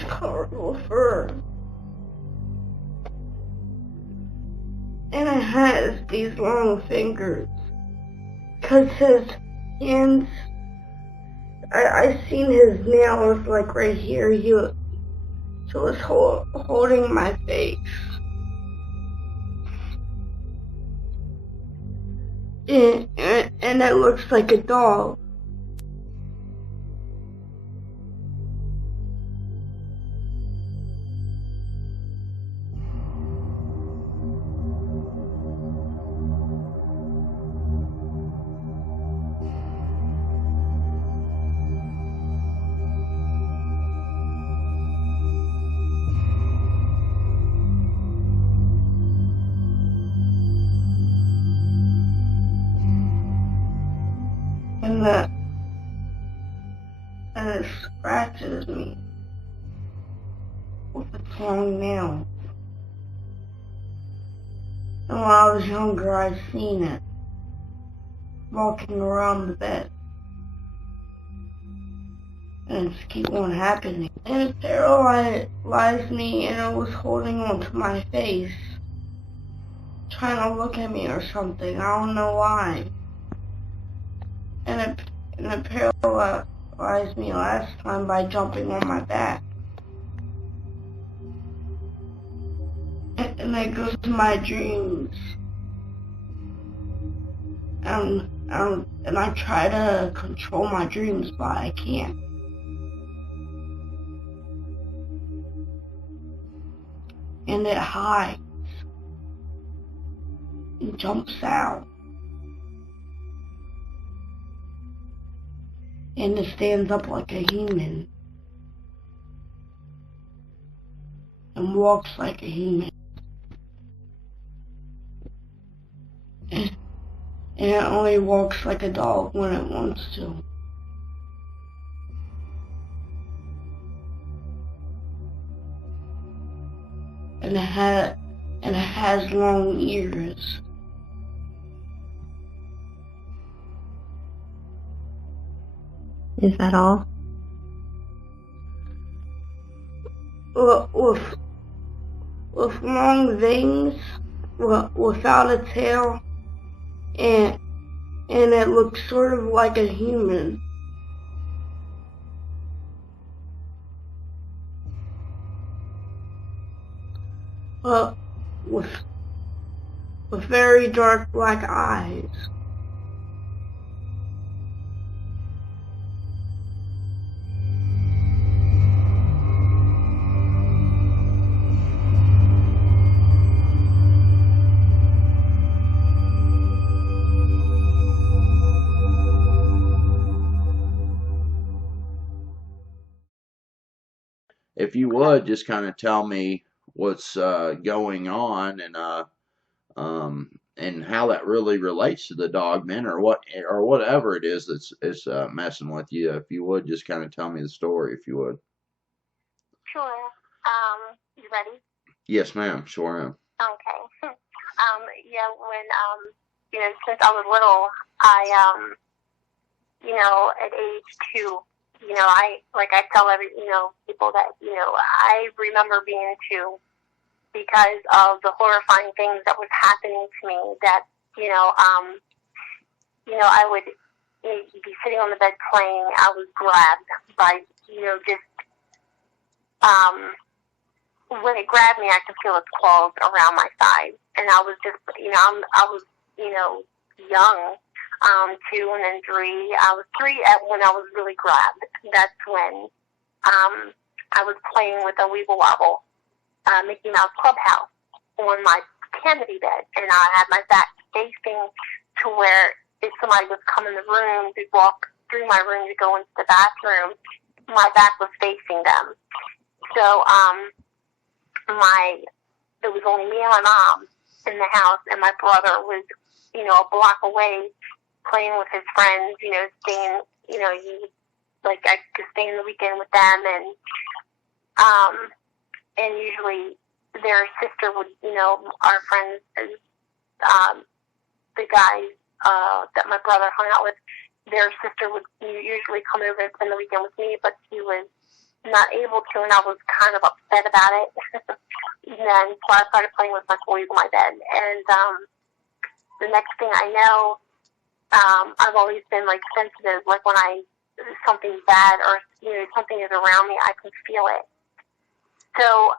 He's covered with fur. And it has these long fingers. Cause his hands, I seen his nails like right here. He was holding my face. And it looks like a dog. And it scratches me with its long nails. And when I was younger, I seen it walking around the bed. And it's keep on happening. And it paralyzed me, and it was holding onto my face, trying to look at me or something. I don't know why. And it paralyzed me last time by jumping on my back. And it goes to my dreams. And I try to control my dreams, but I can't. And it hides. And jumps out. And it stands up like a human. And walks like a human. And it only walks like a dog when it wants to. And it has long ears. Is that all? With long wings, without a tail, and it looks sort of like a human. With very dark black eyes. If you would just kind of tell me what's going on and how that really relates to the dogmen or whatever it is that's messing with you. If you would just kind of tell me the story, if you would. Sure. You ready? Yes, ma'am. Sure am. Okay. Yeah. When since I was little, I at age 2. I tell people that, I remember being 2 because of the horrifying things that was happening to me that, I would be sitting on the bed playing. I was grabbed by, when it grabbed me, I could feel its claws around my side. And I was just, I was young. 2 and then 3. I was 3 when I was really grabbed. That's when I was playing with a Weeble Wobble Mickey Mouse Clubhouse on my canopy bed, and I had my back facing to where if somebody was coming in the room to walk through my room to go into the bathroom, my back was facing them. So it was only me and my mom in the house, and my brother was a block away, playing with his friends, staying, I could stay in the weekend with them, and usually their sister would, our friends, the guys that my brother hung out with, their sister would usually come over and spend the weekend with me, but she was not able to, and I was kind of upset about it. And then so I started playing with my toys in my bed. And the next thing I know, I've always been like sensitive. Like when something bad or something is around me, I can feel it. So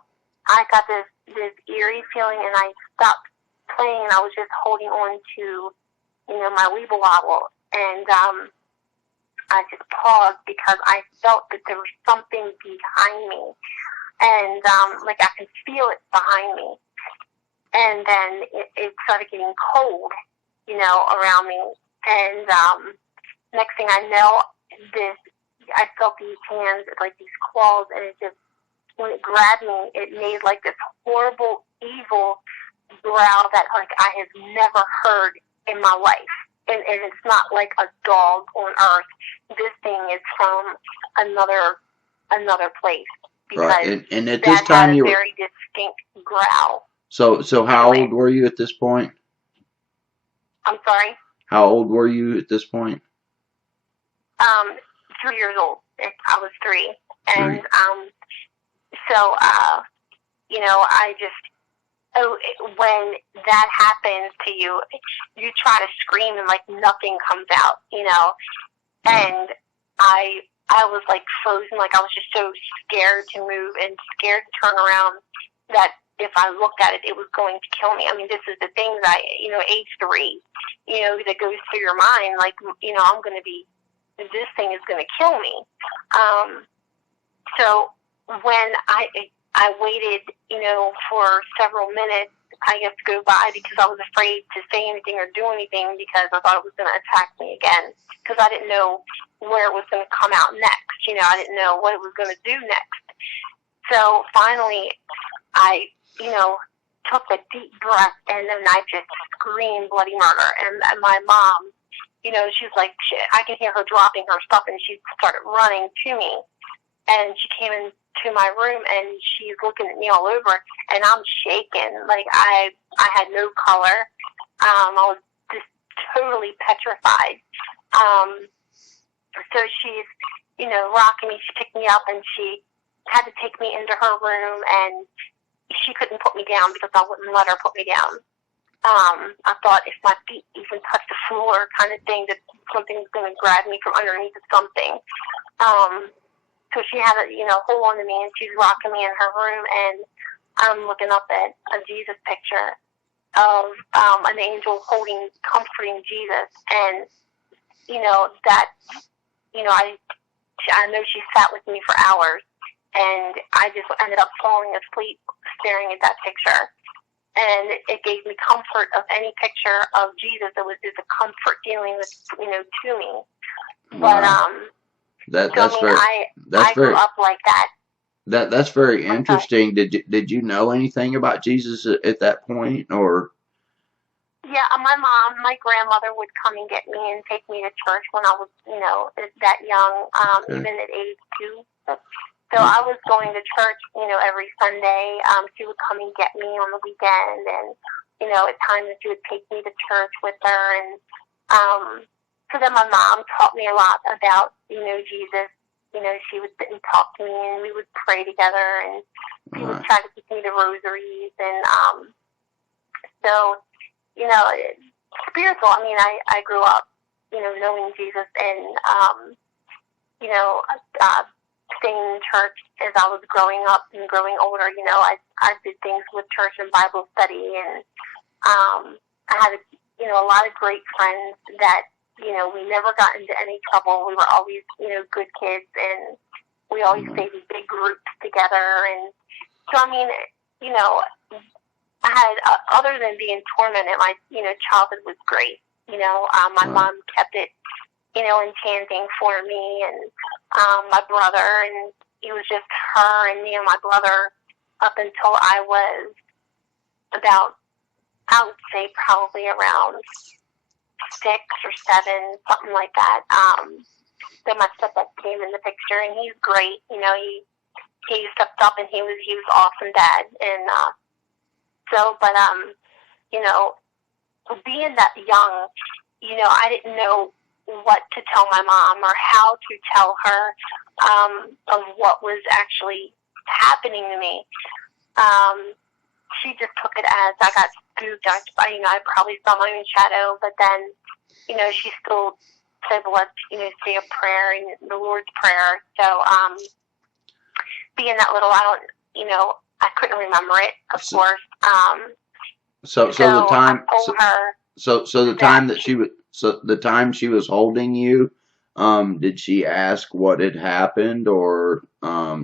I got this eerie feeling, and I stopped playing, and I was just holding on to my Weeble Wobble, and I just paused because I felt that there was something behind me, and like I could feel it behind me, and then it started getting cold, around me, and next thing I know, I felt these hands, like these claws, and it just, when it grabbed me, it made like this horrible, evil growl that like I have never heard in my life. And it's not like a dog on earth. This thing is from another place. Right. And at this time you had a very distinct growl. So how old were you at this point? I'm sorry? How old were you at this point? 3 years old. I was 3. And so I just, when that happens to you, you try to scream and like nothing comes out, and I was like frozen, like I was just so scared to move and scared to turn around that if I looked at it, it was going to kill me. I mean, this is the things age 3, that goes through your mind, like, this thing is going to kill me. So when I waited, for several minutes, I guess, to go by because I was afraid to say anything or do anything because I thought it was going to attack me again because I didn't know where it was going to come out next. I didn't know what it was going to do next. So finally, I, took a deep breath and then I just screamed bloody murder. And my mom, she's like, I can hear her dropping her stuff and she started running to me. And she came into my room and she's looking at me all over and I'm shaking. Like I had no color. I was just totally petrified. So she's, rocking me. She picked me up and she had to take me into her room and she couldn't put me down because I wouldn't let her put me down. I thought if my feet even touched the floor kind of thing that something was going to grab me from underneath or something. So she had a, hold on to me and she's rocking me in her room and I'm looking up at a Jesus picture of an angel comforting Jesus. And, I know she sat with me for hours and I just ended up falling asleep staring at that picture. And it gave me comfort of any picture of Jesus. It was just a comfort feeling, to me. Wow. But, I grew up like that. That's very interesting. Did you know anything about Jesus at that point, or? Yeah, my grandmother would come and get me and take me to church when I was, that young, even at age 2. So I was going to church, every Sunday. She would come and get me on the weekend, and at times she would take me to church with her, and so then my mom taught me a lot about, Jesus. She would sit and talk to me, and we would pray together, and she would try to teach me the rosaries, and so, spiritual. I mean, I grew up, knowing Jesus, and staying in church as I was growing up and growing older. I did things with church and Bible study, and I had a lot of great friends that. We never got into any trouble. We were always, good kids, and we always stayed in big groups together. And so, I mean, I had, other than being tormented, my, childhood was great. My mom kept it, enchanting for me, and my brother, and it was just her and me and my brother up until I was about, I would say probably around 6 or 7, something like that. Then my stepdad came in the picture, and he's great. He stepped up, and he was awesome dad. And but being that young, I didn't know what to tell my mom or how to tell her of what was actually happening to me. She just took it as I got spooked. I probably saw my own shadow, but then, she still said, well, let's, say a prayer and the Lord's Prayer. So, being that little, I couldn't remember it, of course. So the time, I told her so the time that the time she was holding you, did she ask what had happened, or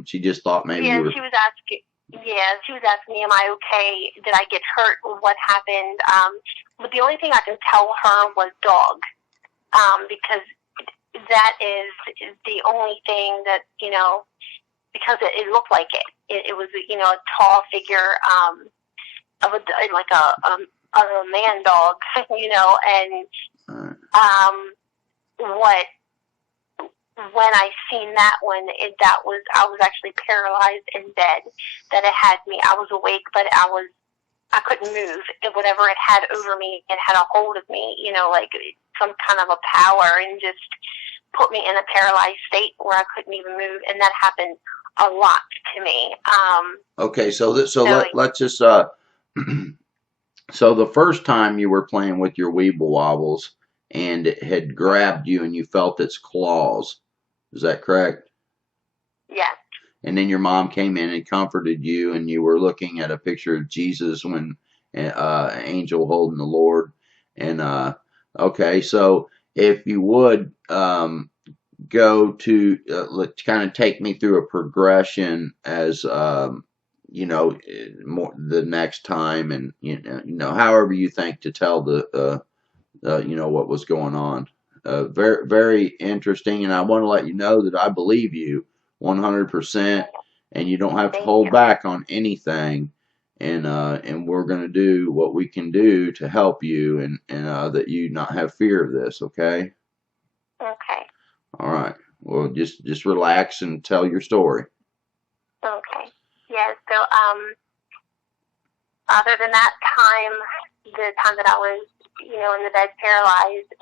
she just thought maybe you were? She was asking. Yeah, she was asking me, am I okay? Did I get hurt? What happened? But the only thing I can tell her was dog, because that is the only thing that, because it looked like it. It was, a tall figure of a man dog, and when I seen that one, I was actually paralyzed in bed. That it had me. I was awake, but I couldn't move. Whatever it had over me, it had a hold of me. Like some kind of a power, and just put me in a paralyzed state where I couldn't even move. And that happened a lot to me. Okay, let's just so the first time you were playing with your Weeble Wobbles and it had grabbed you and you felt its claws. Is that correct? Yes. And then your mom came in and comforted you, and you were looking at a picture of Jesus when an angel holding the Lord. And okay, so if you would go to let's kind of take me through a progression as more the next time, and however you think to tell the what was going on. Very, very interesting, and I want to let you know that I believe you 100%, and you don't have to hold back on anything, and we're going to do what we can do to help you, and that you not have fear of this, okay? Okay. All right. Well, just relax and tell your story. Okay. Yeah, so other than that time, the time that I was, in the bed paralyzed,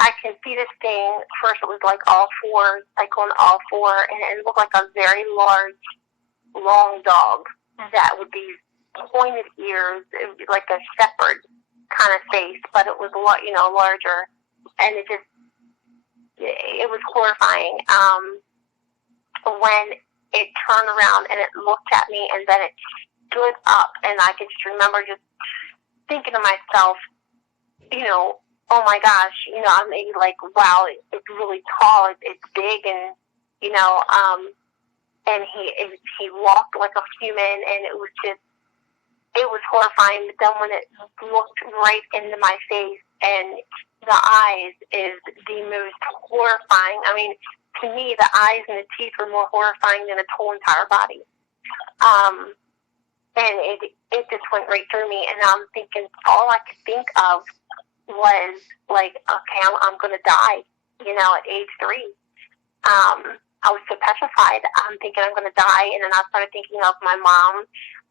I can see this thing. First, it was like all fours, like on all four, and it looked like a very large, long dog that would be pointed ears. It would be like a shepherd kind of face, but it was larger, and it was horrifying. When it turned around and it looked at me, and then it stood up, and I can just remember just thinking to myself, oh my gosh, I'm maybe like, wow, it's really tall, it's big, and and he walked like a human, and it was horrifying. But then when it looked right into my face, and the eyes is the most horrifying. I mean, to me, the eyes and the teeth were more horrifying than its whole entire body. And it just went right through me, and I'm thinking, all I could think of was like, okay, I'm going to die, at age 3. I was so petrified. I'm thinking I'm going to die, and then I started thinking of my mom,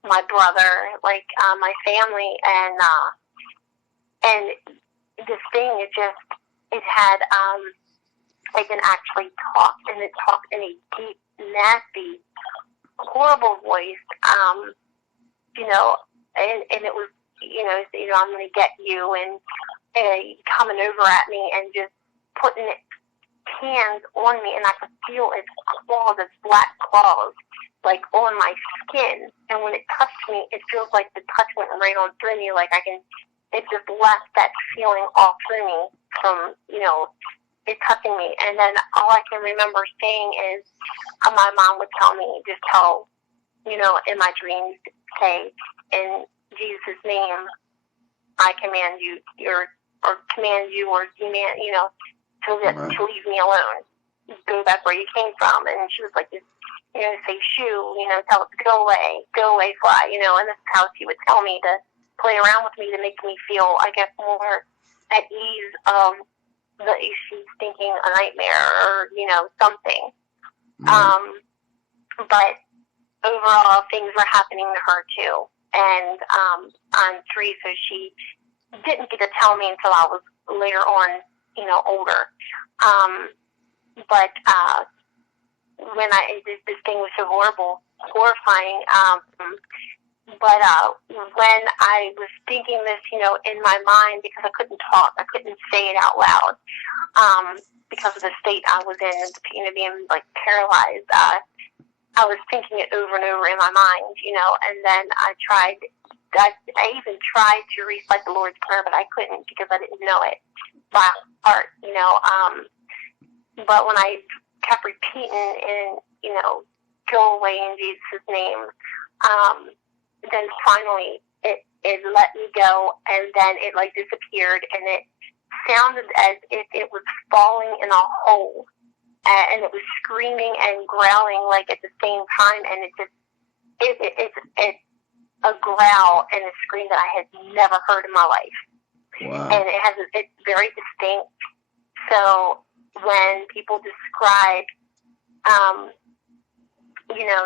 my brother, like my family, and this thing, it had, it can actually talk, and it talked in a deep, nasty, horrible voice, and it was, I'm going to get you, and coming over at me and just putting its hands on me, and I could feel its claws, its black claws, like on my skin. And when it touched me, it feels like the touch went right on through me, like it just left that feeling all through me from, it touching me. And then all I can remember saying is, my mom would tell me, just tell, in my dreams, say, in Jesus' name, I command you, or command you, or demand, to leave me alone. Go back where you came from. And she was like, just, say shoo, tell it to go away, fly, and this is how she would tell me to play around with me to make me feel, I guess, more at ease of she's thinking a nightmare or, something. But overall, things were happening to her too. And I'm 3, so she didn't get to tell me until I was later on, older. But when this thing was so horrifying. But when I was thinking this, in my mind, because I couldn't talk, I couldn't say it out loud, because of the state I was in, being like paralyzed. I was thinking it over and over in my mind, and then I even tried to recite the Lord's Prayer, but I couldn't because I didn't know it by heart, But when I kept repeating and, go away in Jesus' name, then finally it let me go, and then it like disappeared, and it sounded as if it was falling in a hole, and it was screaming and growling like at the same time, and it's a growl and a scream that I had never heard in my life. Wow. And it's very distinct. So when people describe,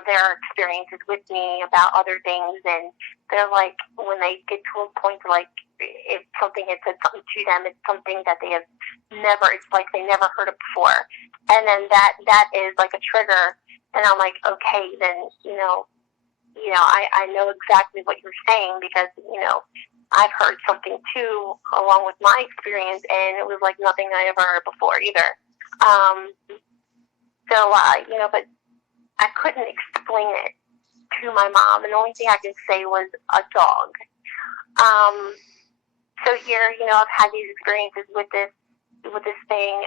their experiences with me about other things, and they're like, when they get to a point like, if something had said something to them, it's something that they have never, it's like they never heard it before. And then that is like a trigger, and I'm like, okay, then, I know exactly what you're saying, because, I've heard something too, along with my experience, and it was like nothing I ever heard before either. But I couldn't explain it to my mom, and the only thing I could say was a dog. So here, I've had these experiences with this thing.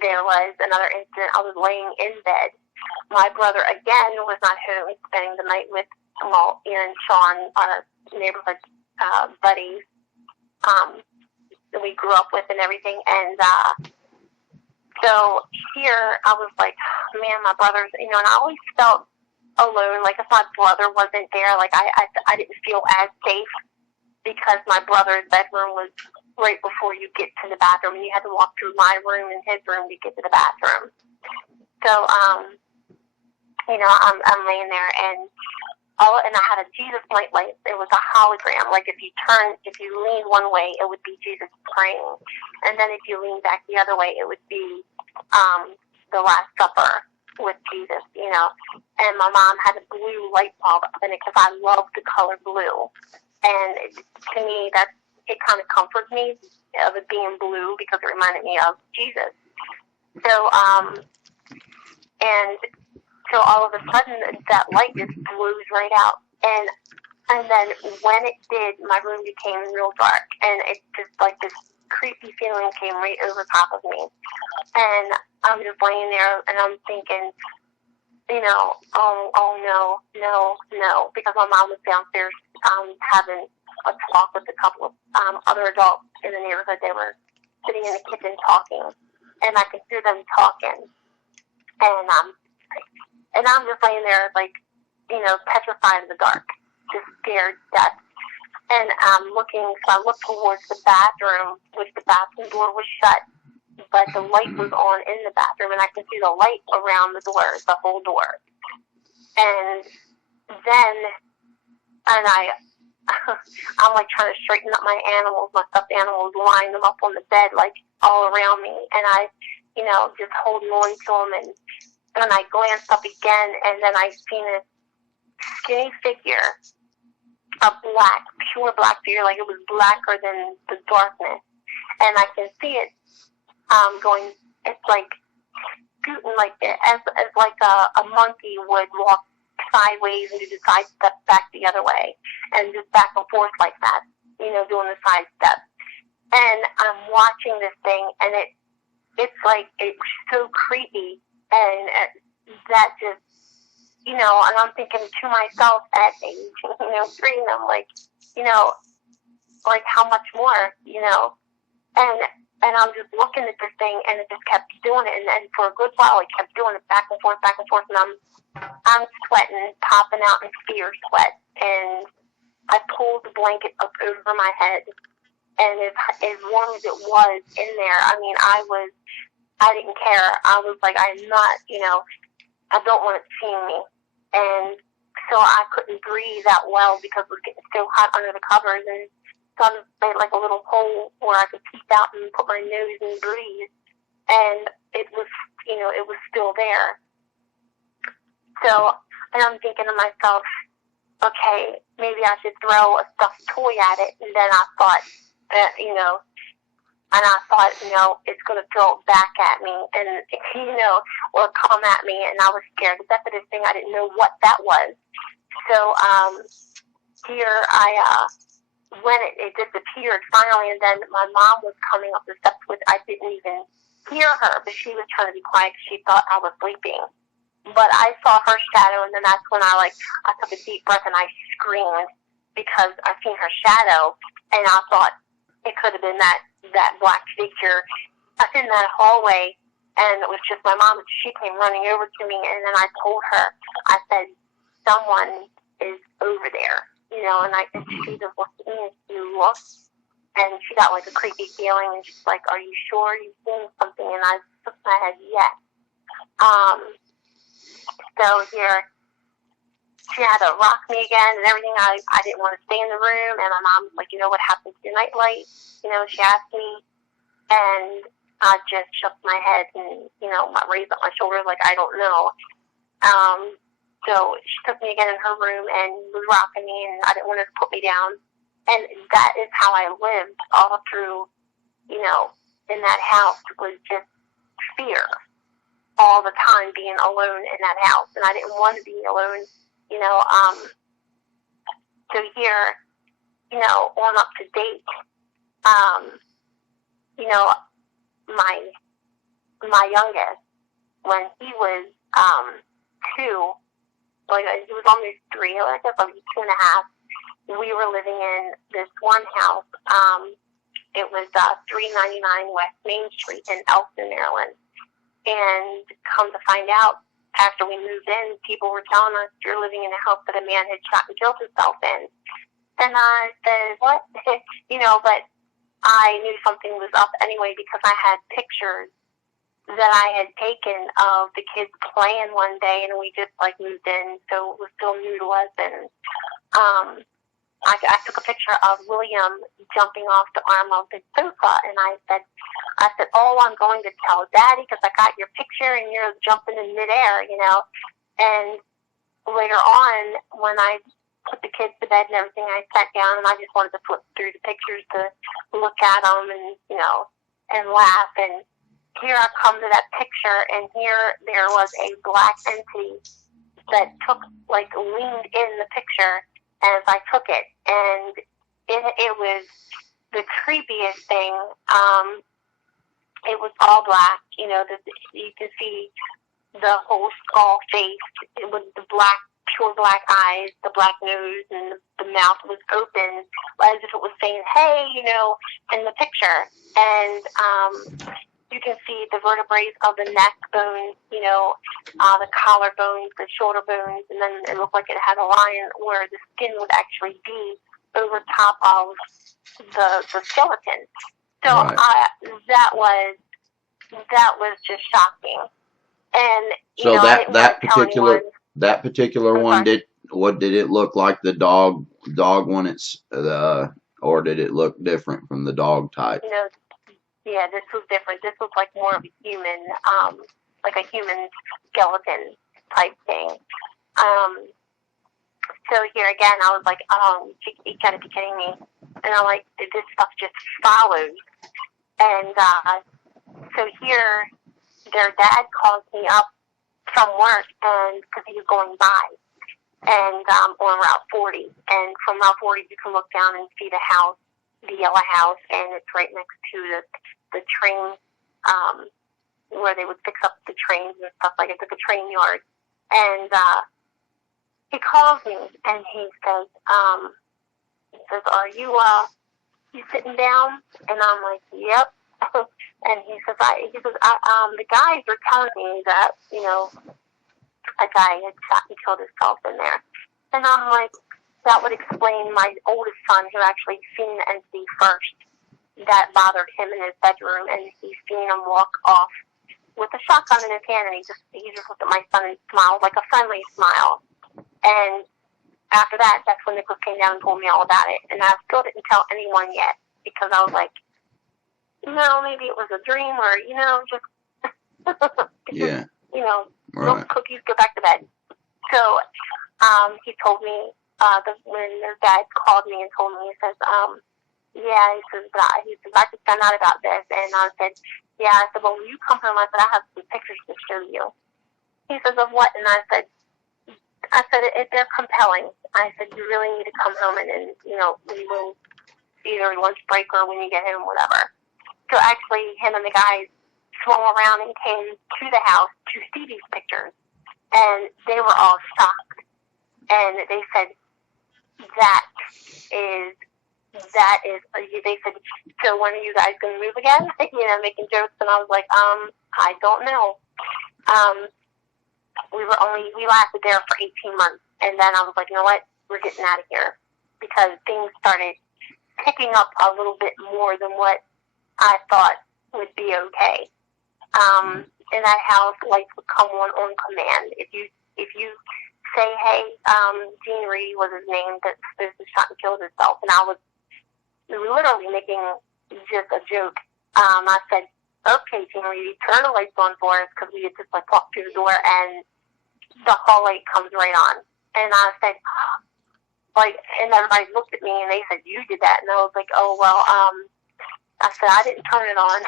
There was another incident. I was laying in bed. My brother, again, was not home, spending the night with Ian and Sean, our neighborhood buddies that we grew up with and everything. And so here I was like, man, my brother's, and I always felt alone. Like if my brother wasn't there, like I didn't feel as safe, because my brother's bedroom was right before you get to the bathroom, and you had to walk through my room and his room to get to the bathroom. So, I'm laying there, and I had a Jesus light. It was a hologram. Like if you lean one way, it would be Jesus praying, and then if you lean back the other way, it would be the Last Supper with Jesus, And my mom had a blue light bulb up in it, because I love the color blue, and to me it kind of comforts me of it being blue, because it reminded me of Jesus. So so all of a sudden that light just blues right out, and then when it did, my room became real dark, and it just like this creepy feeling came right over top of me, and I'm just laying there, and I'm thinking, oh no, because my mom was downstairs having a talk with a couple of other adults in the neighborhood. They were sitting in the kitchen talking, and I could hear them talking, and I'm just laying there like, petrified in the dark, just scared to death. And I'm looking, so I looked towards the bathroom, which the bathroom door was shut, but the light was on in the bathroom, and I could see the light around the door, the whole door. And then, I'm like trying to straighten up my animals, my stuffed animals, line them up on the bed, like all around me, and I, just holding on to them, and I glanced up again, and then I seen this skinny figure, a pure black figure, like it was blacker than the darkness, and I can see it going. It's like scooting like as like a monkey would walk sideways and do the side step back the other way, and just back and forth like that, doing the side step. And I'm watching this thing, and it's like it's so creepy, and that just. And I'm thinking to myself at age, 3, and I'm like, like how much more, and I'm just looking at this thing, and it just kept doing it, and for a good while it kept doing it back and forth, and I'm sweating, popping out in fear sweat, and I pulled the blanket up over my head, and as warm as it was in there, I mean, I didn't care. I was like, I'm not, I don't want it seeing me. And so I couldn't breathe that well because it was getting so hot under the covers. And sun made like a little hole where I could peek out and put my nose and breathe, and it was, it was still there. So, and I'm thinking to myself, okay, maybe I should throw a stuffed toy at it, and then I thought that, it's going to throw it back at me, and, or come at me, and I was scared. The definite thing, I didn't know what that was. So, here when it disappeared finally, and then my mom was coming up the steps with, I didn't even hear her, but she was trying to be quiet because she thought I was sleeping. But I saw her shadow, and then that's when I took a deep breath and I screamed because I seen her shadow, and I thought it could have been that black figure in that hallway, and it was just my mom. She came running over to me, and then I told her, I said, someone is over there, and she just looked at me, and she looked, and she got like a creepy feeling, and she's like, are you sure you've seen something? And I shook my head, yes. So here, she had to rock me again and everything. I didn't want to stay in the room, and my mom was like, what happened to your nightlight? She asked me, and I just shook my head and, raised up my shoulders like, I don't know. So she took me again in her room and was rocking me, and I didn't want her to put me down. And that is how I lived all through, in that house, was just fear all the time, being alone in that house. And I didn't want to be alone, So here, on up to date, my youngest, when he was 2, he was almost 3, I guess like 2.5, we were living in this one house. It was 399 West Main Street in Elkton, Maryland. And come to find out, after we moved in, people were telling us, you're living in a house that a man had shot and killed himself in. And I said, what? But I knew something was up anyway because I had pictures that I had taken of the kids playing one day, and we just moved in, so it was still new to us. And I took a picture of William jumping off the arm of the sofa, and I said, oh, I'm going to tell Daddy because I got your picture and you're jumping in midair, And later on, when I put the kids to bed and everything, I sat down and I just wanted to flip through the pictures to look at them and, and laugh. And here I come to that picture, and here there was a black entity that leaned in the picture as I took it. And it was the creepiest thing. It was all black, you can see the whole skull face with the pure black eyes, the black nose, and the mouth was open as if it was saying, hey, in the picture. And you can see the vertebrae of the neck bones, the collarbones, the shoulder bones, and then it looked like it had a line where the skin would actually be over top of the skeleton. So Right. that was just shocking. And So that particular one, sorry. what did it look like? The dog when it's or did it look different from the dog type? Yeah, this was different. This was more of a human, like a human skeleton type thing. So here again, I was like, you gotta be kidding me. And I'm like, this stuff just follows. And so here, their dad calls me up from work, and because he was going by, and on Route 40. And from Route 40, you can look down and see the house, the yellow house, and it's right next to the train, where they would fix up the trains and stuff like it, the train yard. And he calls me, and he says, are you sitting down? And I'm like, yep. And he says, the guys were telling me that, a guy had shot and killed himself in there. And I'm like, that would explain my oldest son, who actually seen the entity first, that bothered him in his bedroom, and he's seen him walk off with a shotgun in his hand, and he just looked at my son and smiled like a friendly smile. And after that, that's when Nicholas came down and told me all about it. And I still didn't tell anyone yet because I was like, no, maybe it was a dream or, just, Yeah. milk cookies, go back to bed. So he told me when their dad called me and told me, he says, yeah, he says, I just found out about this. And I said, yeah, I said, well, when you come home, I said, I have some pictures to show you. He says, of what? And I said, they're compelling. I said, you really need to come home and when either lunch break or when you get home, whatever. So actually, him and the guys swung around and came to the house to see these pictures. And they were all shocked. And they said, they said, so when are you guys going to move again? Making jokes. And I was like, I don't know. We lasted there for 18 months. And then I was like, you know what? We're getting out of here. Because things started picking up a little bit more than what I thought would be okay. In that house, lights would come on command. If you say, hey, Gene Reed was his name that shot and killed himself, and I was literally making just a joke. I said, okay, Gene Reed, turn the lights on for us, because we had just walked through the door and the hall light comes right on. And I said, and everybody looked at me and they said, you did that. And I was like, oh, well, I said, I didn't turn it on,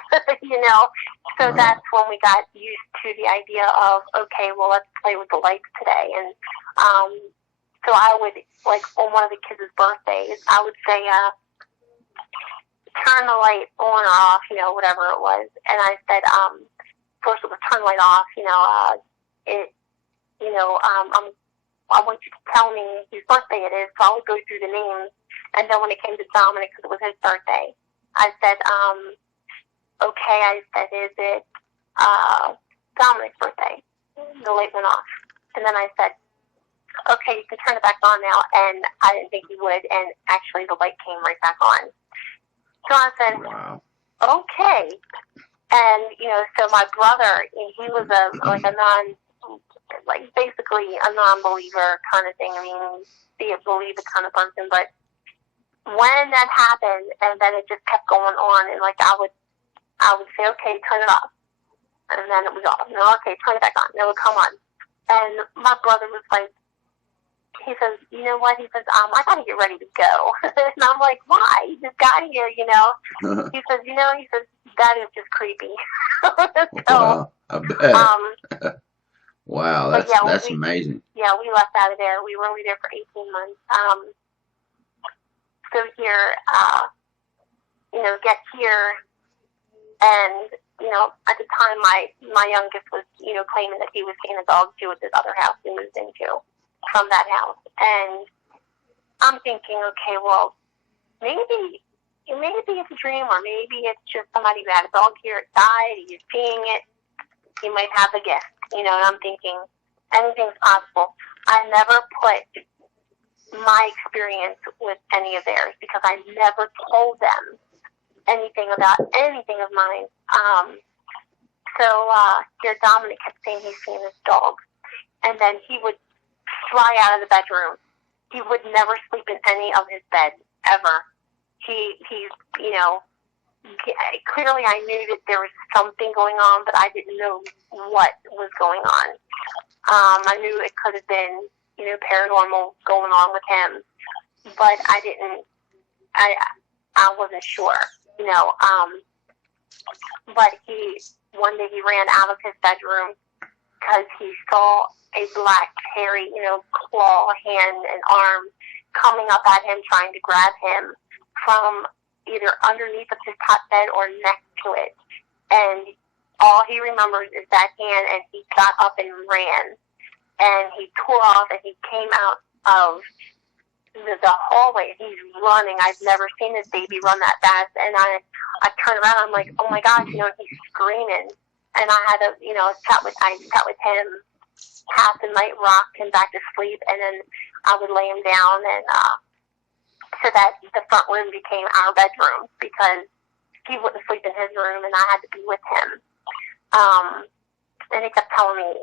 So that's when we got used to the idea of, okay, well, let's play with the lights today. And so I would, on one of the kids' birthdays, I would say, turn the light on or off, whatever it was. And I said, first it was turn the light off, I want you to tell me whose birthday it is, so I would go through the names. And then when it came to Dominic, because it was his birthday, I said, okay, is it Dominic's birthday? The light went off. And then I said, okay, you can turn it back on now. And I didn't think he would, and actually the light came right back on. So I said, wow. Okay. And, so my brother, he was basically a non-believer kind of thing. I mean, be a believer kind of person, but when that happened, and then it just kept going on, and I would say, okay, turn it off, and then it was off. No, okay, turn it back on. No, come on. And my brother was like, he says, you know what? He says, I gotta get ready to go. And I'm like, why? You just got here, He says, that is just creepy. Wow, I bet. Wow, that's amazing. Yeah, we left out of there. We were only there for 18 months. So here, get here, and, at the time, my youngest was, claiming that he was seeing a dog too at this other house we moved into from that house. And I'm thinking, okay, well, maybe it's a dream, or maybe it's just somebody who had a dog here, it died, he's seeing it, he might have a gift, and I'm thinking, anything's possible. I never put my experience with any of theirs, because I never told them anything about anything of mine. Dear Dominic kept saying he's seen this dog, and then he would fly out of the bedroom. He would never sleep in any of his beds, ever. Clearly I knew that there was something going on, but I didn't know what was going on. I knew it could have been, paranormal going on with him, but I wasn't sure, but one day he ran out of his bedroom because he saw a black, hairy, claw, hand, and arm coming up at him, trying to grab him from either underneath of his top bed or next to it. And all he remembers is that hand, and he got up and ran. And he tore off, and he came out of the hallway. He's running. I've never seen this baby run that fast. And I turned around. I'm like, oh my gosh, he's screaming. And I had to, chat with him half the night, rocked him back to sleep, and then I would lay him down, and so that the front room became our bedroom, because he wouldn't sleep in his room, and I had to be with him. And he kept telling me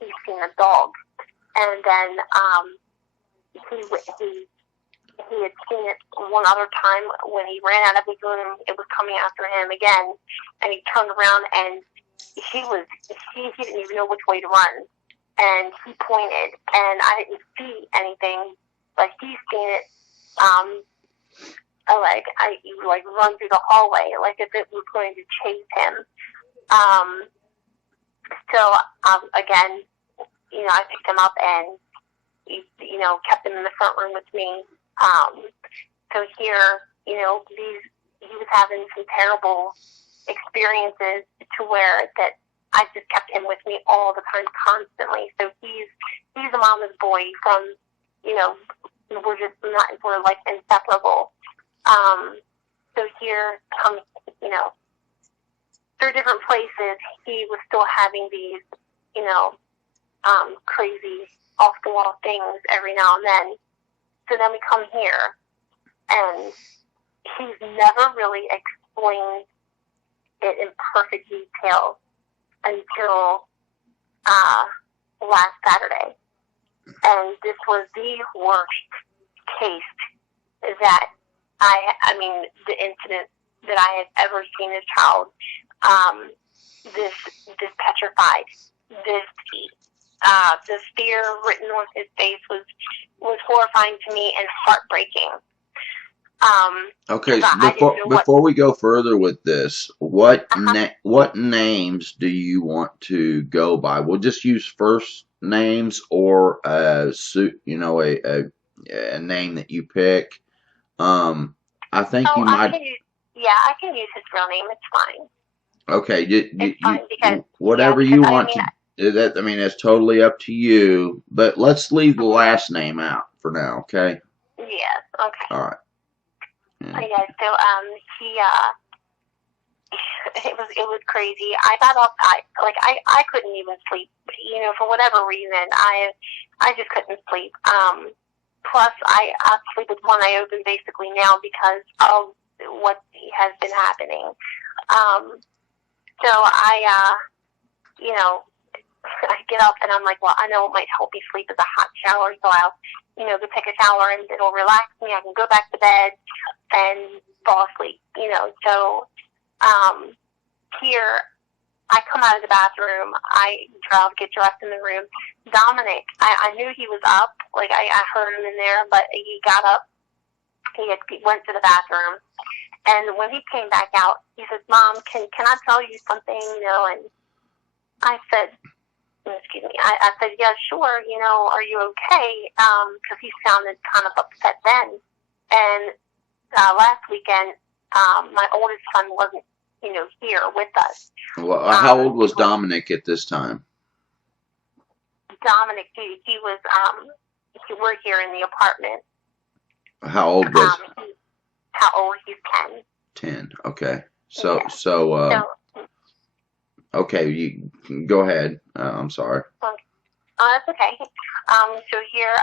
he's seen a dog. And then he had seen it one other time when he ran out of his room. It was coming after him again, and he turned around and he didn't even know which way to run, and he pointed, and I didn't see anything, but he seen it. Like run through the hallway, like if it was going to chase him. Again, I picked him up and kept him in the front room with me. So here, he was having some terrible experiences to where that I just kept him with me all the time, constantly. So he's a mama's boy from, we're like inseparable. So here comes, through different places, he was still having these, crazy off-the-wall things every now and then. So then we come here, and he's never really explained it in perfect detail until last Saturday. And this was the worst case that I mean, the incident that I have ever seen as a child. This petrified, the fear written on his face was horrifying to me and heartbreaking. Okay, before we go further with this, what names do you want to go by? We'll just use first names or a name that you pick. I think you might. I can use his real name. It's fine. Okay, it's fine because whatever you want to. That, I mean, it's totally up to you. But let's leave the last name out for now. Okay. Yes. Okay. All right. Yeah. So it was crazy. I got up. I couldn't even sleep. For whatever reason, I just couldn't sleep. Plus, I sleep with one eye open basically now because of what has been happening. So I get up and I'm like, well, I know it might help me sleep is a hot shower, so I'll, go take a shower and it'll relax me. I can go back to bed and fall asleep, So, here, I come out of the bathroom, I get dressed in the room. Dominic, I knew he was up, like I heard him in there, but he got up, he went to the bathroom, and when he came back out, he says, Mom, can I tell you something, and I said, excuse me, I said, yeah, sure, are you okay? Because he sounded kind of upset then. And last weekend, my oldest son wasn't, here with us. Well, how old was Dominic at this time? Dominic, he was, we're here in the apartment. How old was How old? He's 10. 10, okay. Yeah. Okay, you go ahead. I'm sorry. That's okay. So here,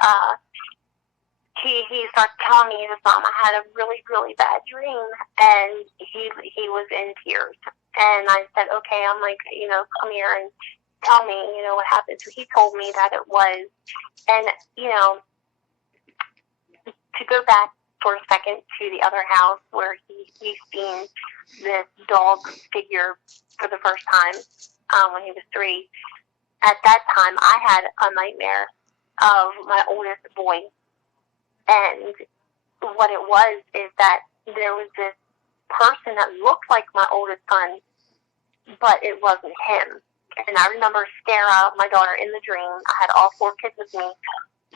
he starts telling me, Mom, I had a really, really bad dream, and he was in tears. And I said, okay, I'm like, come here and tell me, what happened. So he told me that it was, and, to go back for a second to the other house where he's seen this dog figure for the first time when he was 3. At that time, I had a nightmare of my oldest boy. And what it was is that there was this person that looked like my oldest son, but it wasn't him. And I remember Sarah, my daughter, in the dream. I had all 4 kids with me,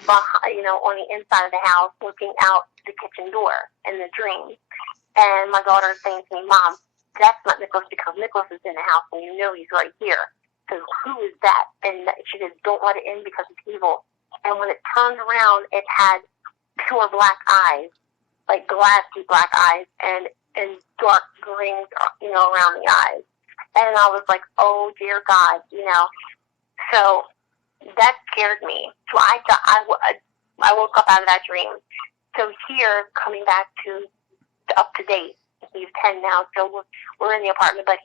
behind, on the inside of the house, looking out the kitchen door in the dream. And my daughter is saying to me, Mom, that's not Nicholas because Nicholas is in the house and he's right here. So who is that? And she said, don't let it in because it's evil. And when it turned around, it had pure black eyes, like glassy black eyes, and dark rings, around the eyes. And I was like, oh dear God, So that scared me. So I woke up out of that dream. So here, coming back to up to date, he's 10 now, so we're in the apartment, but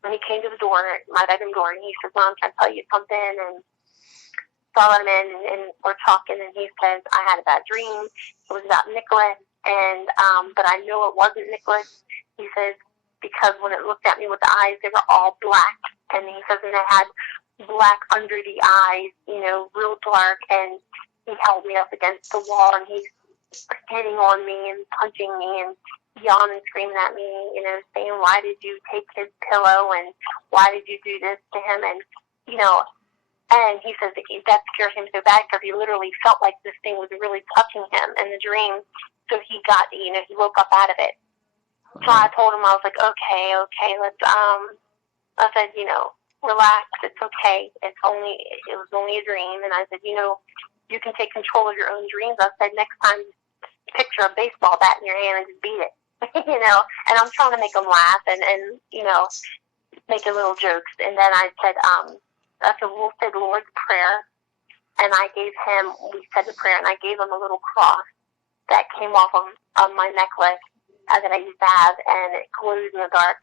when he came to the door, my bedroom door, and he says, Mom, can I tell you something? And So I let him in, and we're talking, and he says, I had a bad dream. It was about Nicholas, and but I know it wasn't Nicholas. He says, because when it looked at me with the eyes, they were all black. And he says, and it had black under the eyes, real dark, and he held me up against the wall, and he's hitting on me and punching me and yelling and screaming at me, saying, why did you take his pillow, and why did you do this to him? And, and he says that scared him so bad because he literally felt like this thing was really touching him in the dream. So he got, he woke up out of it. So I told him, I was like, okay, let's, I said, relax, it's okay. It was only a dream. And I said, you can take control of your own dreams. I said, next time, picture a baseball bat in your hand and just beat it, and I'm trying to make him laugh and making little jokes. And then I said, we'll say the Lord's Prayer. And we said the prayer, and I gave him a little cross that came off of my necklace that I used to have, and it glows in the dark.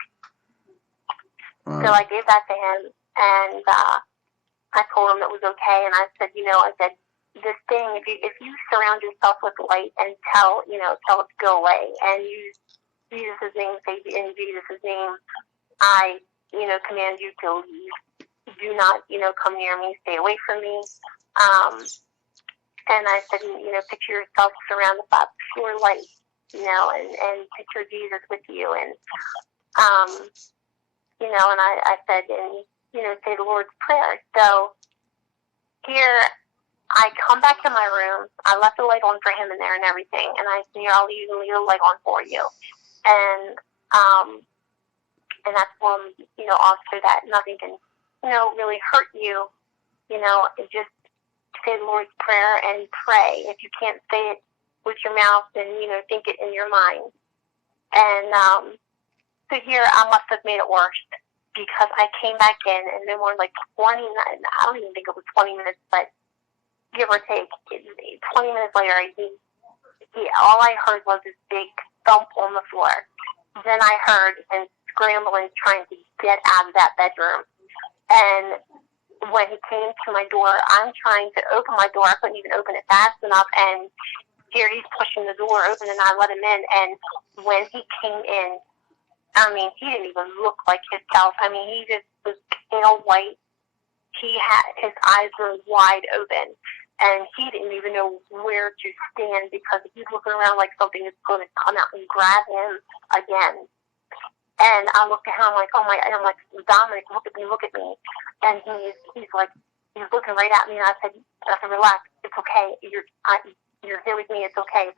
Wow. So I gave that to him, and I told him it was okay, and I said, this thing, if you surround yourself with light and tell it to go away, and use Jesus' name, say in Jesus' name, I, command you to leave. Do not, come near me, stay away from me. And I said, picture yourself surrounded by pure light, and picture Jesus with you. And, and I said, and, say the Lord's Prayer. So here, I come back to my room. I left the light on for him in there and everything. And I said, I'll leave the light on for you. And that's when, also that nothing can, really hurt you, just say the Lord's Prayer and pray. If you can't say it with your mouth, then, think it in your mind. And so here I must have made it worse because I came back in and there were like 20, I don't even think it was 20 minutes, but give or take, 20 minutes later, all I heard was this big thump on the floor. Then I heard him scrambling, trying to get out of that bedroom. And when he came to my door, I'm trying to open my door. I couldn't even open it fast enough. And here he's pushing the door open, and I let him in. And when he came in, he didn't even look like himself. He just was pale white. His eyes were wide open, and he didn't even know where to stand because he's looking around like something is going to come out and grab him again. And I looked at him, I'm like, oh my, and I'm like, Dominic, look at me. And he's like, he's looking right at me, and I said, relax, it's okay. You're here with me, it's okay.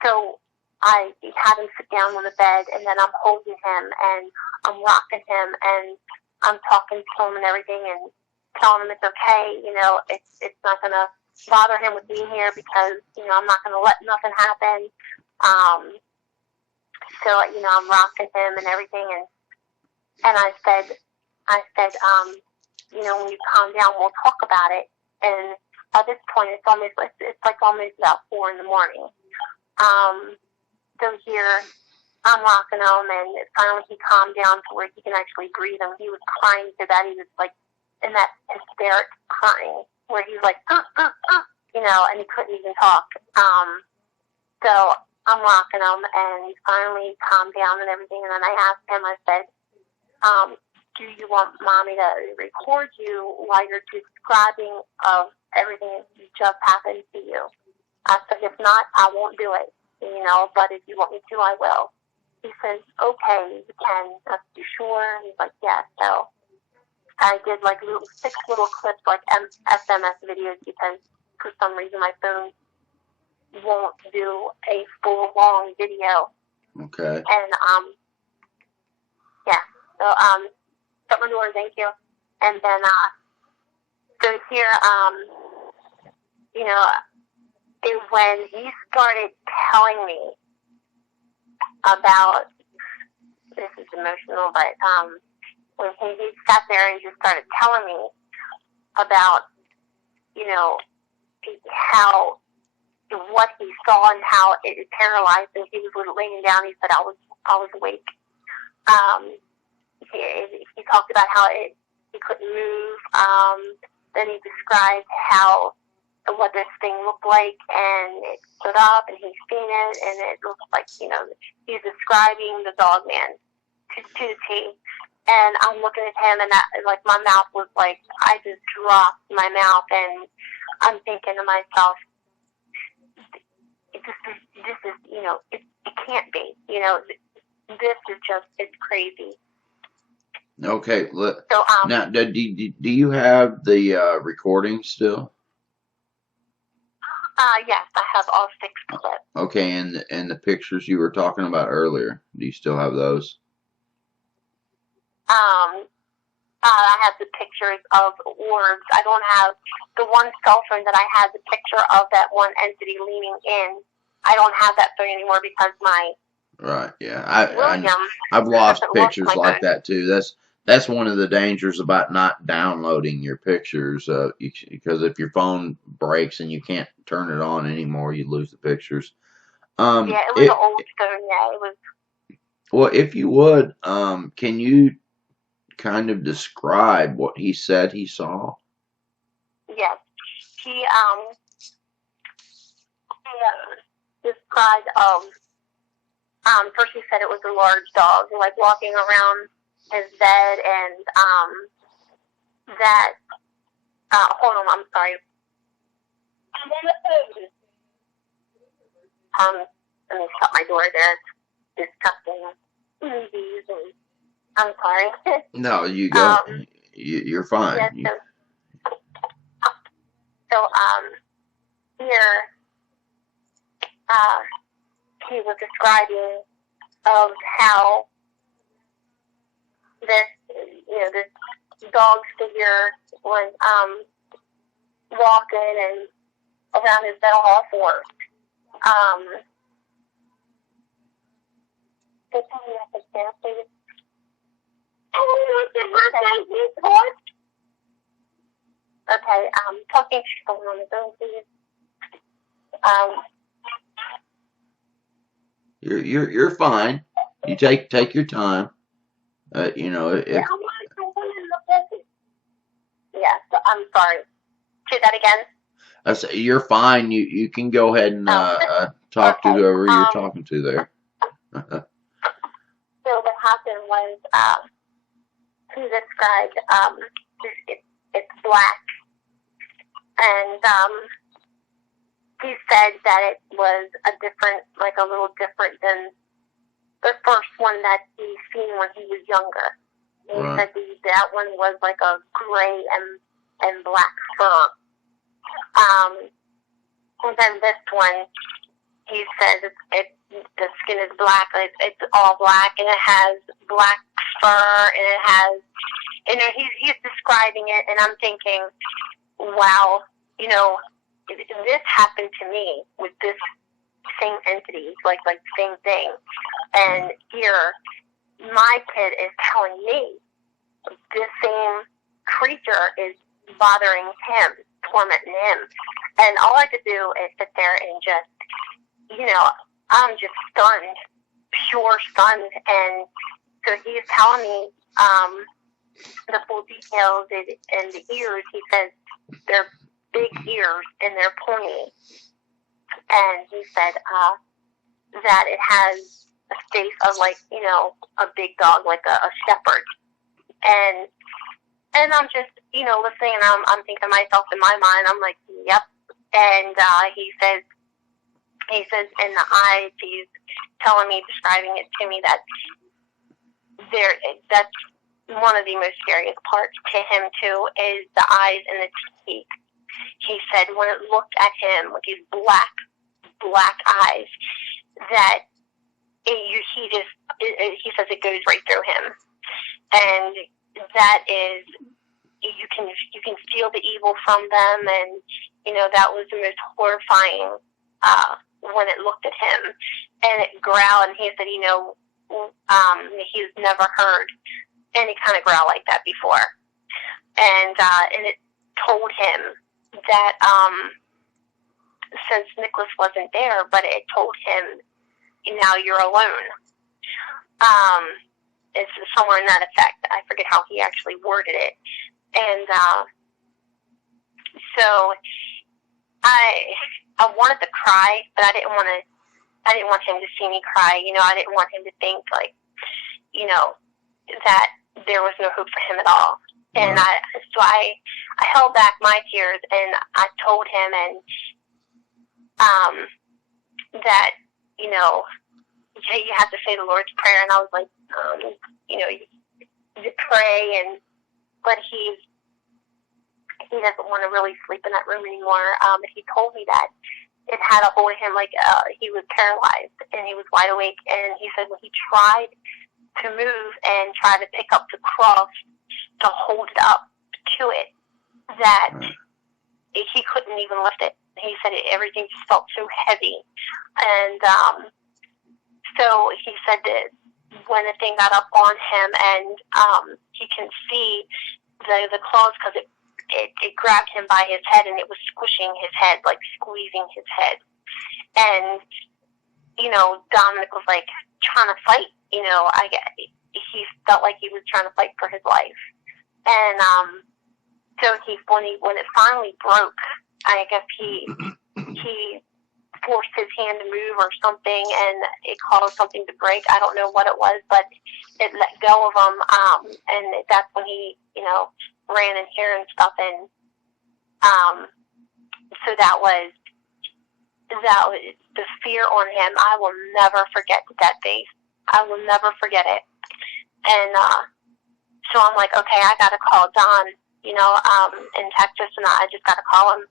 So I had him sit down on the bed, and then I'm holding him, and I'm rocking him, and I'm talking to him and everything, and telling him it's okay, it's not going to bother him with being here because, I'm not going to let nothing happen. So, I'm rocking him and everything, and I said, when you calm down, we'll talk about it. And at this point, it's almost about 4 in the morning. So here, I'm rocking him, and finally he calmed down to where he can actually breathe, and he was crying so bad he was like in that hysteric crying where he's like, and he couldn't even talk. So I'm rocking him, and he finally calmed down and everything, and then I asked him, I said, do you want Mommy to record you while you're describing of everything that just happened to you? I said, if not, I won't do it, but if you want me to, I will. He says, okay, you can. I said, you sure? He's like, yes. So I did like 6 little clips, like SMS videos, because for some reason my phone won't do a full long video. Okay. And yeah. So shut my door, thank you. And then so here when he started telling me about, this is emotional, but when he sat there and just started telling me about how what he saw and how it paralyzed him. He was laying down. He said, I was awake. He talked about how he couldn't move. then he described what this thing looked like, and it stood up, and he's seen it, and it looks like, he's describing the Dogman to the T. And I'm looking at him, and my mouth was like, I just dropped my mouth, and I'm thinking to myself, this is, it can't be, this is just, it's crazy. Okay, So, now, do you have the recording still? Yes, I have all 6 clips. Okay, and the pictures you were talking about earlier, do you still have those? I have the pictures of orbs. I don't have the one cell phone that I had the picture of that one entity leaning in. I don't have that phone anymore because my Right, yeah. I've lost pictures like that too. That's one of the dangers about not downloading your pictures, because if your phone breaks and you can't turn it on anymore, you lose the pictures. Yeah, it was an old phone. Yeah, it was. Well, if you would, can you kind of describe what he said he saw? Yes, he described first he said it was a large dog, like walking around his bed, and that hold on, I'm sorry. Let me shut my door there. It's disgusting. Movies and I'm sorry. No, you go. You're fine. Yeah, so here he was describing of how this dog figure was walking and around his bed all four. Okay, talking to someone on the phone, please. You're fine. You take your time. If Yeah, so I'm sorry. Say that again. I say you're fine. You can go ahead and talk to whoever you're talking to there. So what happened was he described it's black, and he said that it was a little different than the first one that he seen when he was younger. He said that one was like a gray and black fur. And then this one, he says the skin is black. It's all black, and it has black fur, and it has, he's describing it, and I'm thinking, wow, this happened to me with this same entity, like same thing. And here, my kid is telling me this same creature is bothering him, tormenting him. And all I could do is sit there and just, I'm just stunned, pure stunned. And so he's telling me the full details, and the ears, he says they're big ears and they're pointy. And he said that it has a face of a big dog, like a shepherd. And I'm just, listening, and I'm thinking to myself in my mind, I'm like, yep. And he says in the eyes, he's telling me, describing it to me, that that's one of the most scariest parts to him too, is the eyes and the teeth. He said when it looked at him with these black eyes, that he says it goes right through him, and that is, you can feel the evil from them, and that was the most horrifying when it looked at him, and it growled, and he said he's never heard any kind of growl like that before, and it told him that since Nicholas wasn't there, but it told him, now you're alone. It's somewhere in that effect. I forget how he actually worded it. And So I wanted to cry, but I didn't want him to see me cry. I didn't want him to think like, that there was no hope for him at all. And I held back my tears, and I told him, and that you have to say the Lord's Prayer, and I was like, you pray, but he doesn't want to really sleep in that room anymore. And he told me that it had a hold of him, like he was paralyzed, and he was wide awake. And he said when he tried to move and try to pick up the cross to hold it up to it, that he couldn't even lift it. He said everything just felt so heavy. And so he said that when the thing got up on him, and he can see the claws, because it grabbed him by his head, and it was squishing his head, like squeezing his head. And Dominic was like trying to fight. He felt like he was trying to fight for his life. And so when it finally broke, I guess he forced his hand to move or something, and it caused something to break. I don't know what it was, but it let go of him, and that's when he, ran in here and stuff. And so that was the fear on him. I will never forget that face. I will never forget it. And so I'm like, okay, I got to call Don, in Texas, and I just got to call him.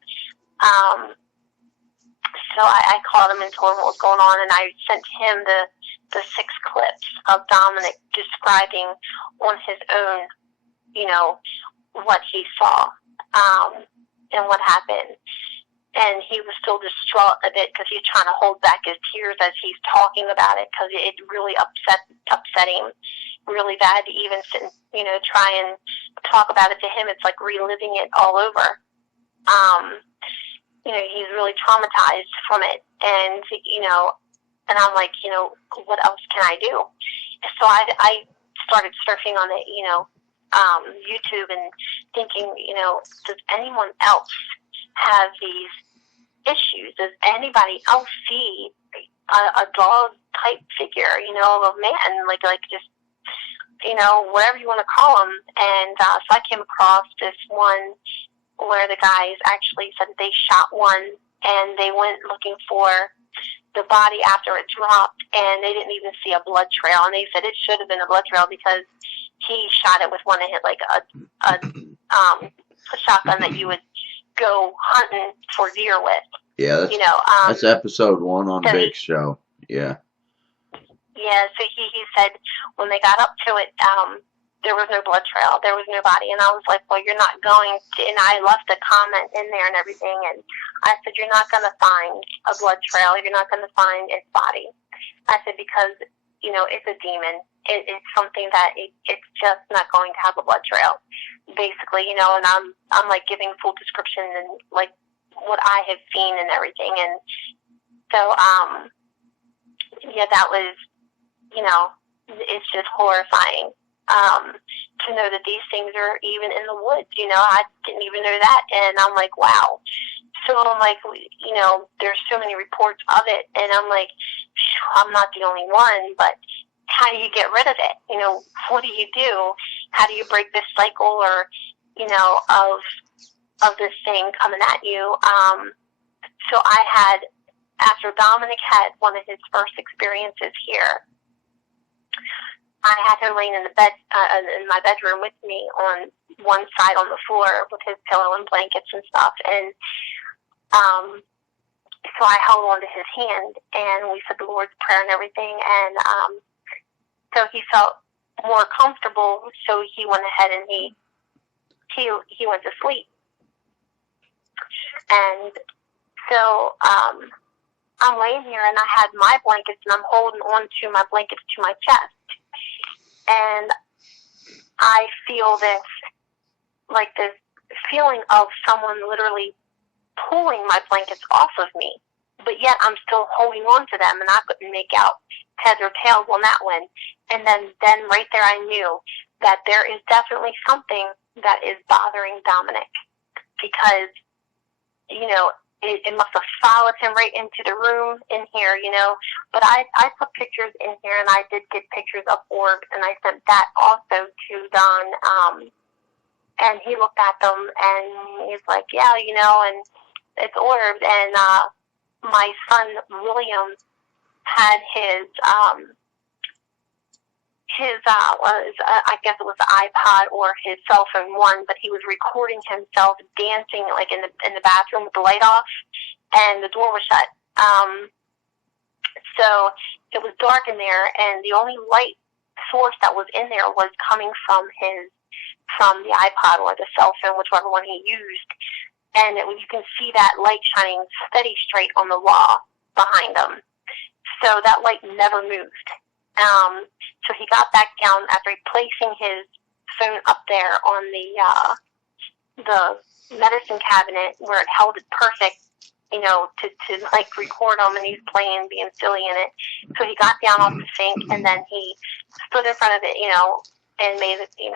So I called him and told him what was going on, and I sent him the 6 clips of Dominic describing on his own, what he saw, and what happened. And he was still distraught a bit because he's trying to hold back his tears as he's talking about it, because it really upset him really bad to even sit, try and talk about it to him. It's like reliving it all over. He's really traumatized from it. And, and I'm like, what else can I do? So I started surfing on it, YouTube, and thinking, does anyone else have these issues? Does anybody else see a dog type figure, of a man, like just, whatever you want to call him? And so I came across this one where the guys actually said that they shot one, and they went looking for the body after it dropped, and they didn't even see a blood trail. And they said it should have been a blood trail because he shot it with one that hit like a shotgun that you would go hunting for deer with. Yeah, that's episode 1 on Vic's show. Yeah. Yeah, so he said when they got up to it, there was no blood trail. There was no body. And I was like, well, you're not going to, and I left a comment in there and everything. And I said, you're not going to find a blood trail. You're not going to find its body. I said, because, it's a demon. It's something that it's just not going to have a blood trail, basically, and I'm like giving full description and like what I have seen and everything. And so, yeah, that was, it's just horrifying. To know that these things are even in the woods, I didn't even know that, and I'm like, wow. So I'm like, there's so many reports of it, and I'm like, I'm not the only one, but how do you get rid of it? What do you do? How do you break this cycle, or, of this thing coming at you? So I had, after Dominic had one of his first experiences here, I had him laying in the bed, in my bedroom with me on one side on the floor with his pillow and blankets and stuff. And so I held on to his hand, and we said the Lord's Prayer and everything. And so he felt more comfortable. So he went ahead and he went to sleep. And so I'm laying here, and I had my blankets, and I'm holding on to my blankets to my chest. And I feel this feeling of someone literally pulling my blankets off of me, but yet I'm still holding on to them, and I couldn't make out heads or tails on that one. And then right there I knew that there is definitely something that is bothering Dominic, because it must have followed him right into the room in here, But I put pictures in here, and I did get pictures of orbs, and I sent that also to Don. And he looked at them, and he's like, yeah, and it's orbs. And my son William had his I guess it was the iPod or his cell phone one, but he was recording himself dancing like in the bathroom with the light off, and the door was shut. So it was dark in there, and the only light source that was in there was coming from the iPod or the cell phone, whichever one he used. And you can see that light shining steady straight on the wall behind him. So that light never moved. So he got back down after placing his phone up there on the medicine cabinet where it held it perfect, to like record him, and he's playing, being silly in it. So he got down off the sink, and then he stood in front of it, and made it, he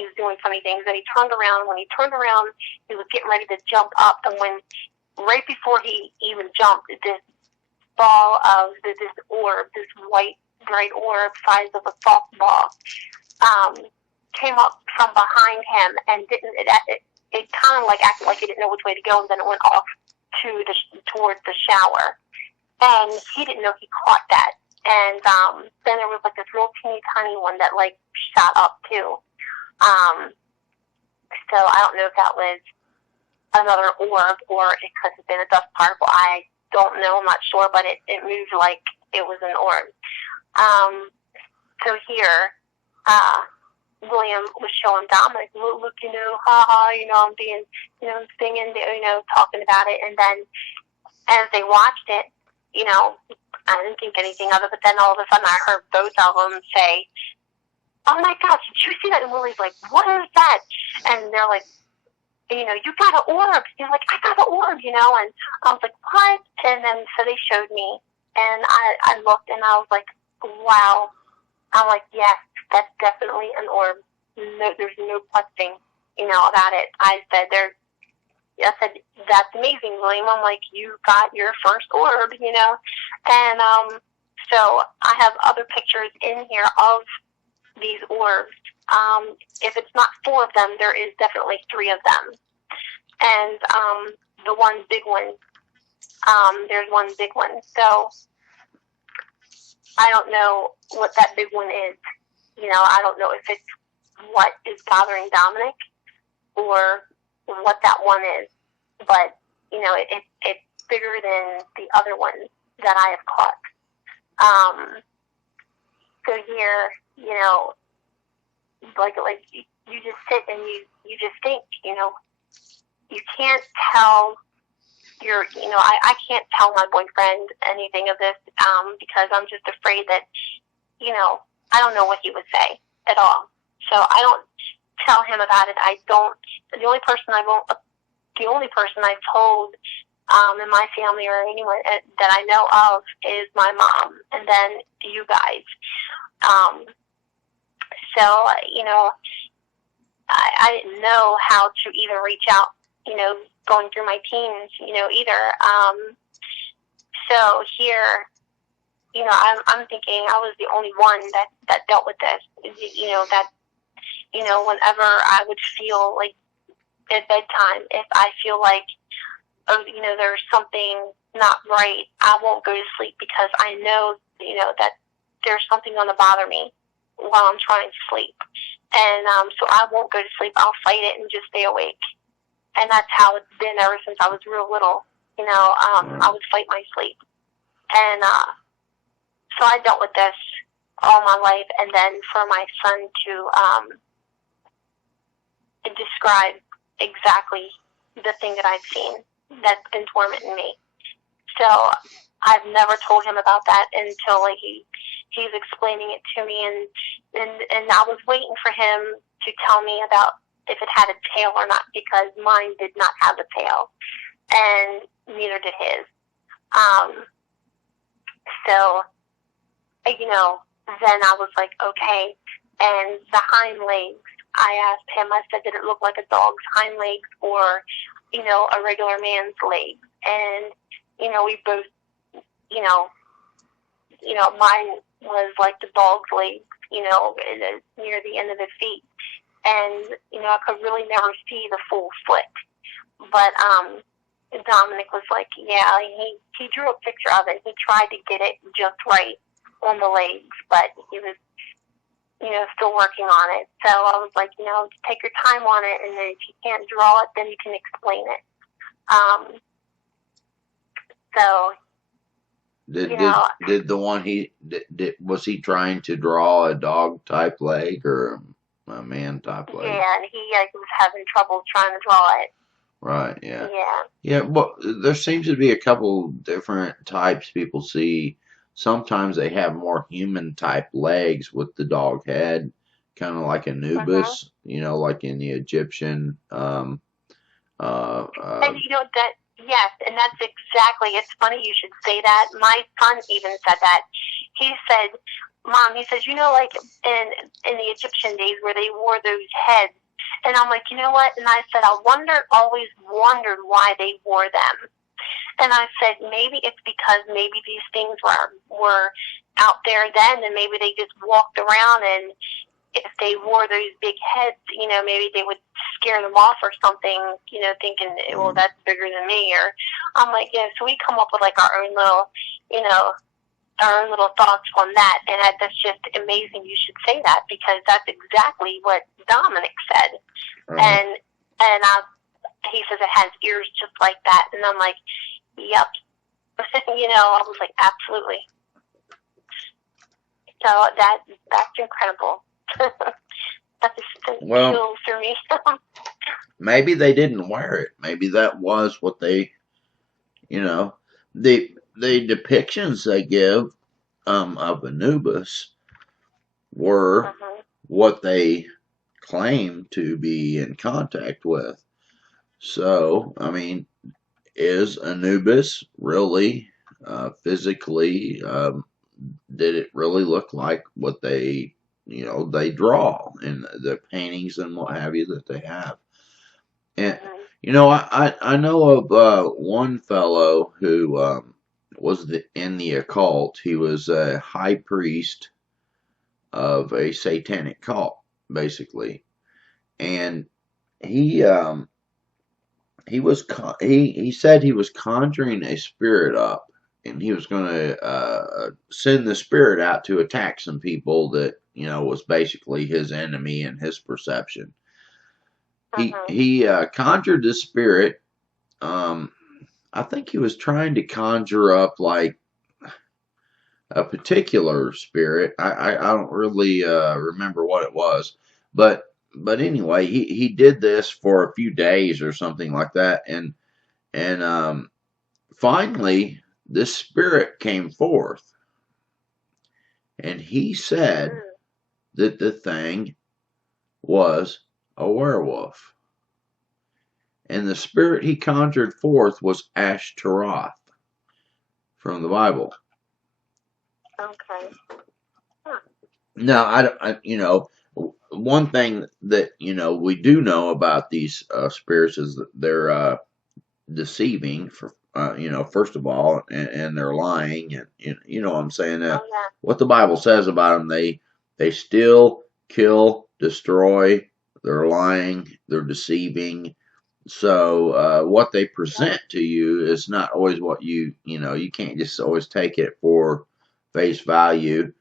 was doing funny things. Then he turned around. When he turned around, he was getting ready to jump up, and right before he even jumped, this ball of this orb, this white bright orb size of a softball, came up from behind him, and it kind of like acted like he didn't know which way to go, and then it went off towards the shower, and he didn't know he caught that. And then there was like this real teeny tiny one that like shot up too. So I don't know if that was another orb or it could have been a dust particle. I don't know. I'm not sure, but it moved like it was an orb. So here, William was showing Dominic, look, I'm being, singing, talking about it. And then as they watched it, I didn't think anything of it, but then all of a sudden I heard both of them say, oh my gosh, did you see that? And Willie's like, what is that? And they're like, you got an orb. He's like, I got an orb, and I was like, what? And then so they showed me, and I looked, and I was like, wow. I'm like, yes, that's definitely an orb. No, there's no question, about it. I said, that's amazing, William. I'm like, you got your first orb, And so I have other pictures in here of these orbs. If it's not 4 of them, there is definitely 3 of them. And the one big one, there's one big one. So I don't know what that big one is. I don't know if it's what is bothering Dominic or what that one is. But, it's bigger than the other ones that I have caught. So here, like you just sit and you just think, you can't tell I can't tell my boyfriend anything of this, because I'm just afraid that, I don't know what he would say at all. So I don't tell him about it. The only person I've told, in my family or anyone that I know of is my mom, and then you guys. So, I didn't know how to even reach out, going through my teens, either. So here, I'm thinking I was the only one that dealt with this, whenever I would feel like at bedtime, if I feel like, there's something not right, I won't go to sleep because I know, that there's something going to bother me while I'm trying to sleep. And so I won't go to sleep. I'll fight it and just stay awake. And that's how it's been ever since I was real little. I would fight my sleep. And so I dealt with this all my life. And then for my son to describe exactly the thing that I've seen that's been tormenting me. So I've never told him about that until he's explaining it to me, and I was waiting for him to tell me about if it had a tail or not, because mine did not have a tail, and neither did his. So, then I was like, okay. And the hind legs, I asked him, I said, did it look like a dog's hind legs, or a regular man's legs. And, we both, mine was like the dog's legs, near the end of the feet. And, I could really never see the full foot. But Dominic was like, yeah, he drew a picture of it. He tried to get it just right on the legs, but he was, still working on it. So I was like, take your time on it, and then if you can't draw it, then you can explain it. So, did the one was he trying to draw a dog type leg or a man type leg? Yeah, and he was having trouble trying to draw it. Right, yeah. Yeah. Yeah, well, there seems to be a couple different types people see. Sometimes they have more human type legs with the dog head, kind of like Anubis, like in the Egyptian. And that, yes, and that's exactly, it's funny you should say that. My son even said that. He said, Mom, he says, like in the Egyptian days where they wore those heads. And I'm like, you know what? And I said, always wondered why they wore them. And I said, maybe it's because maybe these things were out there then, and maybe they just walked around, and if they wore those big heads, maybe they would scare them off or something, thinking, well, that's bigger than me. Or I'm like, so we come up with like our own little, our own little thoughts on that. And that's just amazing you should say that, because that's exactly what Dominic said. And he says it has ears just like that. And I'm like, yep. I was like, absolutely. So that's incredible. That just feels for me. Maybe they didn't wear it. Maybe that was what they, the depictions they give of Anubis were what they claim to be in contact with. So, I mean, is Anubis really physically, did it really look like what they, they draw in the paintings and what have you that they have? And, I know of one fellow who was in the occult. He was a high priest of a satanic cult, basically. And he said he was conjuring a spirit up, and he was going to send the spirit out to attack some people that was basically his enemy in his perception. He conjured the spirit. I think he was trying to conjure up like a particular spirit. I don't really remember what it was, but anyway, he did this for a few days or something like that, and finally this spirit came forth, and he said that the thing was a werewolf, and the spirit he conjured forth was Ashtaroth from the Bible. Okay. Now, one thing that, we do know about these spirits is that they're deceiving, first of all, and they're lying, and you know what I'm saying? What the Bible says about them, they steal, kill, destroy, they're lying, they're deceiving. So what they present to you is not always what you can't just always take it for face value.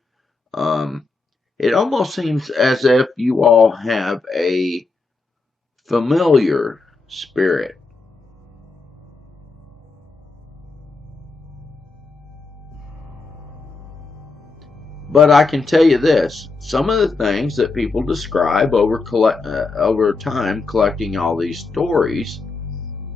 It almost seems as if you all have a familiar spirit. But I can tell you this, some of the things that people describe over time collecting all these stories,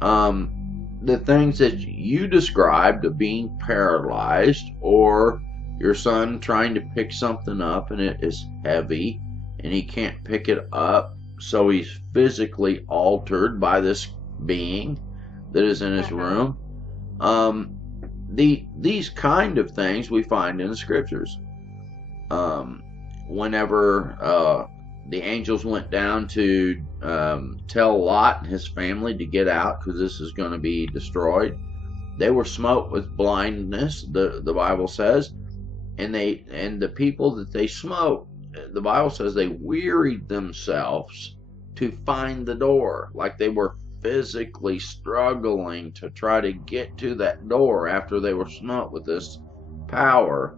the things that you described of being paralyzed, or your son trying to pick something up and it is heavy and he can't pick it up, so he's physically altered by this being that is in his room. These kind of things we find in the scriptures. Whenever the angels went down to tell Lot and his family to get out because this is going to be destroyed. They were smote with blindness, the Bible says, and the people that they smote, the Bible says they wearied themselves to find the door, like they were physically struggling to try to get to that door after they were smote with this power.